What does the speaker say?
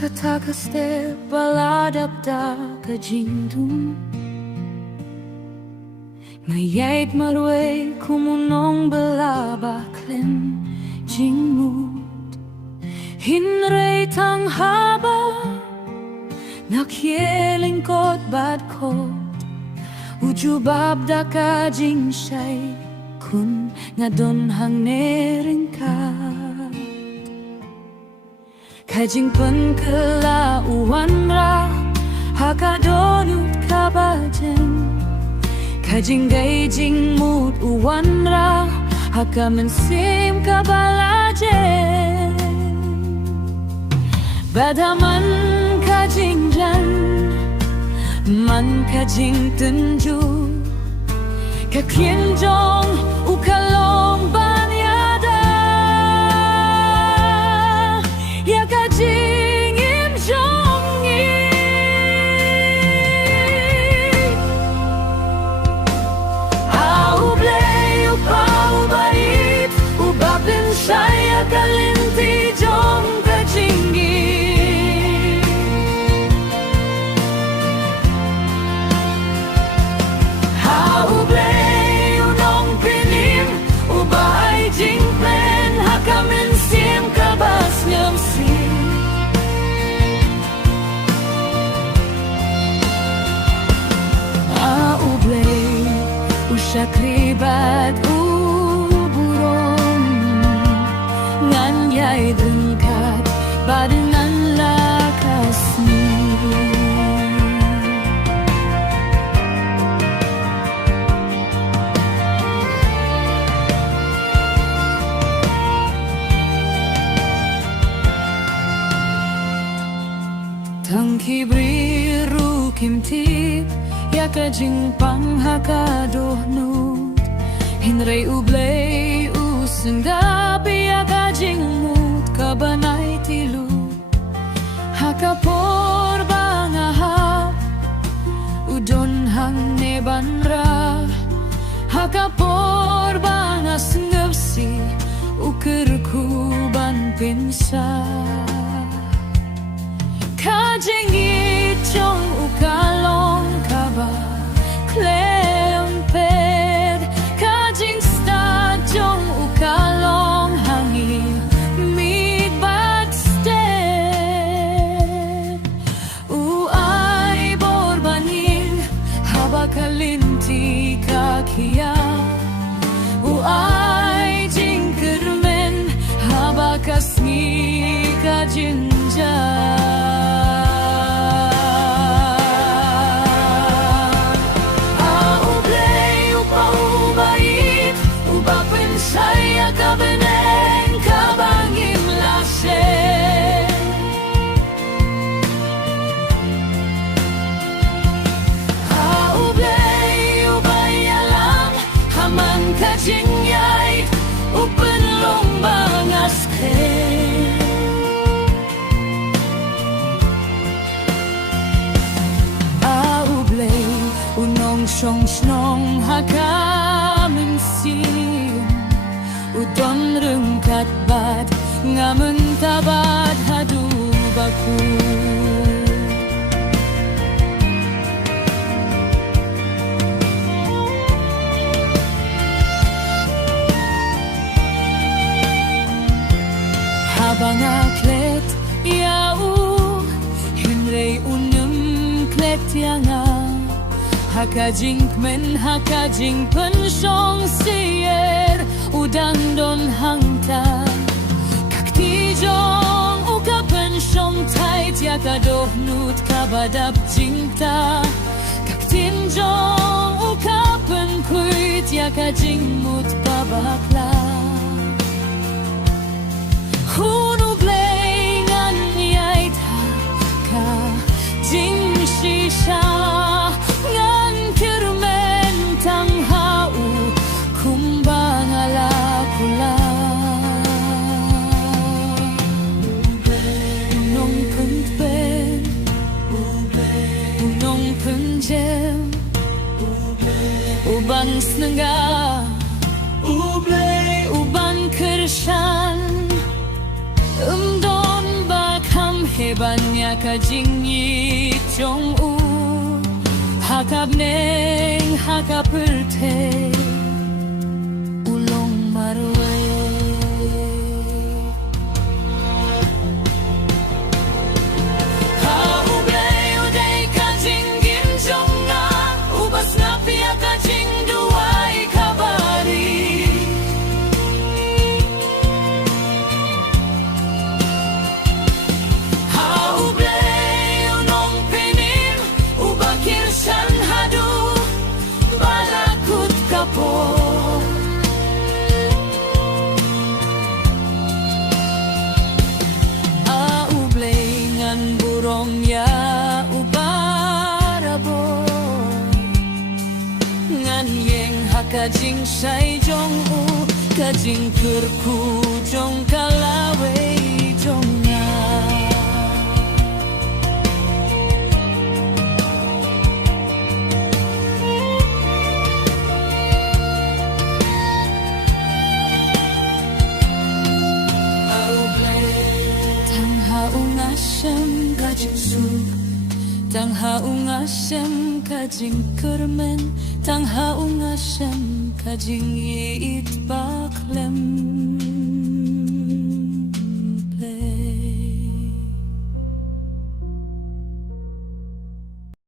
Takataste baladapda kajindum Ngayait marwe kumunong balabaklim jingmut Hinray tang haba Nakyelingkot badkot Ujubabda kajing shay kun ngadon hang neringkat Kajing pen kela uwanra hakadonut kabajen Kajing gajing mut uwanra hakamensim kabalajen Badaman kajing jan man kajing tenju kakienjong ukalong banyada ya kajing imjongi aublay upau barit ubapin saya kalinti jong kajingi Syakribat uburon nganyay dengkat badangan lakasni Tangki biru kimtip ya kajing panghakadohnut Hinray ublay usendapi ya kajing mut kabanay tilu Hakapor bangahap udon hang nebanra Hakapor bangasngepsi ukerkuban pinsa Kajing itong ukalong kaba klemped Kajing stadjong ukalong hangin midbadsted Uay borbanin habakalinti kakia Uay jingkermen habakasngi kajinja Saya kabeneng kabangim lase Haublay ubayalang haman kajing yait upenlong bangaske Haublay unong song hakamensin Udon rengkat bad ngamen tabad hadu baku Habang aklet yau hinray unem klet yanga Hakajing men hakajing pensyong siyer Udang don hangta Kakti jong uka pensyong tait Yakadohnut kabadap cinta Kaktin jong uka penkuit Yakajing mut babakla Hunu blay ngan yait ka jing shisha Uban snengga Uban kershan Umdon bakam banyak kajing yi jong u hakap neng hakap pelte ulong marwe hau blei udai kajing gin jong na ubas na pia kajing duai kabari burong ya ubarabo ngan yeng hakajing sai jong u kajing kerku jong kalawe jong nga Tang haung asem kajing kermen Tang haung asem kajing yit baklem